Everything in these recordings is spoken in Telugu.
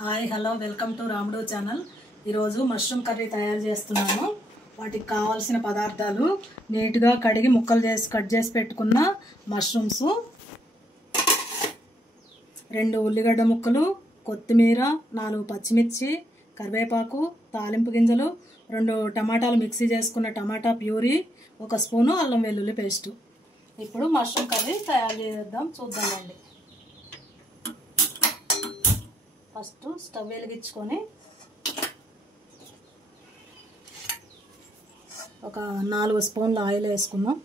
హాయ్ హలో వెల్కమ్ టు రాముడు ఛానల్. ఈరోజు మష్రూమ్ కర్రీ తయారు చేస్తున్నాను. వాటికి కావాల్సిన పదార్థాలు నీట్గా కడిగి ముక్కలు కట్ చేసి పెట్టుకున్న మష్రూమ్స్, 2 ఉల్లిగడ్డ ముక్కలు, కొత్తిమీర, 4 పచ్చిమిర్చి, కరివేపాకు, తాలింపు గింజలు, 2 టమాటాలు మిక్సీ చేసుకున్న టమాటా ప్యూరీ, 1 స్పూను అల్లం వెల్లుల్లి పేస్టు. ఇప్పుడు మష్రూమ్ కర్రీ తయారు చేద్దాం, చూద్దామండి. ఫస్ట్ స్టవ్ వెలిగించుకొని ఒక 4 స్పూన్ల ఆయిల్ వేసుకుందాం.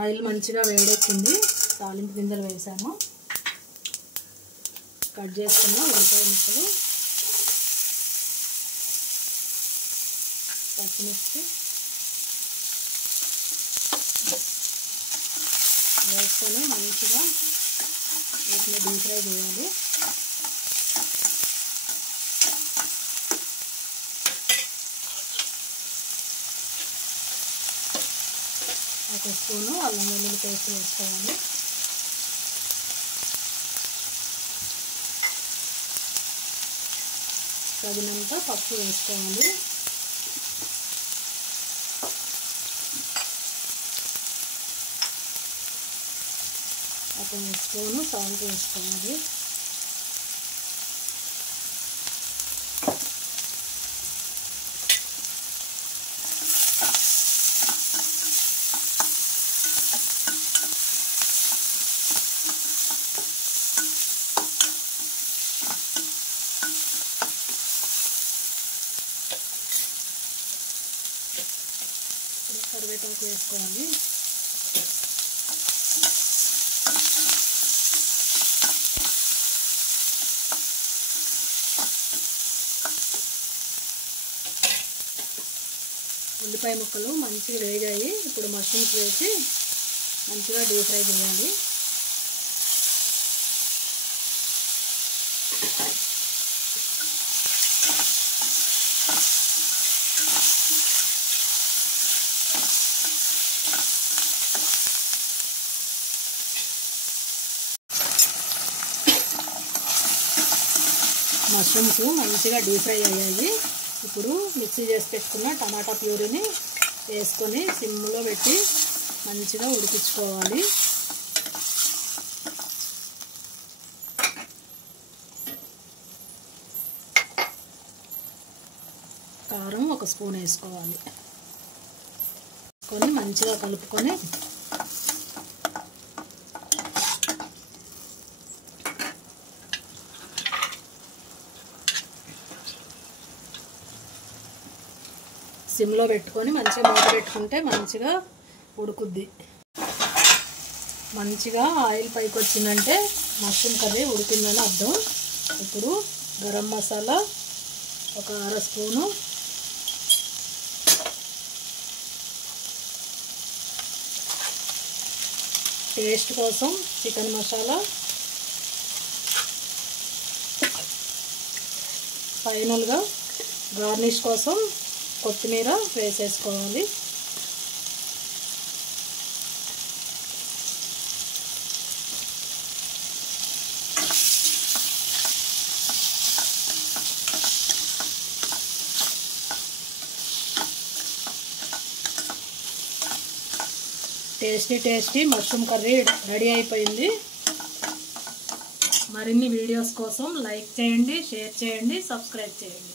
ఆయిల్ మంచిగా వేడెక్కింది. తాలింపు గింజలు వేసాము. కట్ చేసుకున్న ఉల్లిపాయ ముక్కలు, పచ్చిమిర్చి వేసుకొని మంచిగా వీటిని డీప్ ఫ్రై చేయాలి. ఒక స్పూను అల్లం వెల్లుల్లి పేస్ట్ వేసుకోవాలి. తగినంత పప్పు వేసుకోవాలి. ఒక స్పూను సాల్ట్ వేసుకోవాలి. కరివేపాకు వేసుకోవాలి. ఉల్లిపాయ ముక్కలు మంచిగా వేగాయి. ఇప్పుడు మష్రూమ్స్ వేసి మంచిగా డీప్ ఫ్రై చేయాలి. మష్రూమ్స్ మంచిగా డీప్ ఫ్రై అయ్యాయి. ఇప్పుడు మిక్సీ చేసి పెట్టుకున్న టమాటా ప్యూరీని వేసుకొని సిమ్లో పెట్టి మంచిగా ఉడికించుకోవాలి. కారం 1 స్పూన్ వేసుకోవాలి. వేసుకొని మంచిగా కలుపుకొని సిమ్లో పెట్టుకొని మంచిగా మూత పెట్టుకుంటే మంచిగా ఉడుకుద్ది. మంచిగా ఆయిల్ పైకి వచ్చిందంటే మష్రూమ్ కర్రీ ఉడికిందని అర్థం. ఇప్పుడు గరం మసాలా 1 అర స్పూను, టేస్ట్ కోసం చికెన్ మసాలా, ఫైనల్గా గార్నిష్ కోసం కొత్తిమీర వేసేసుకోవాలి. టేస్టీ మష్రూమ్ కర్రీ రెడీ అయిపోయింది. మరిన్ని వీడియోస్ కోసం లైక్ చేయండి, షేర్ చేయండి, సబ్స్క్రైబ్ చేయండి.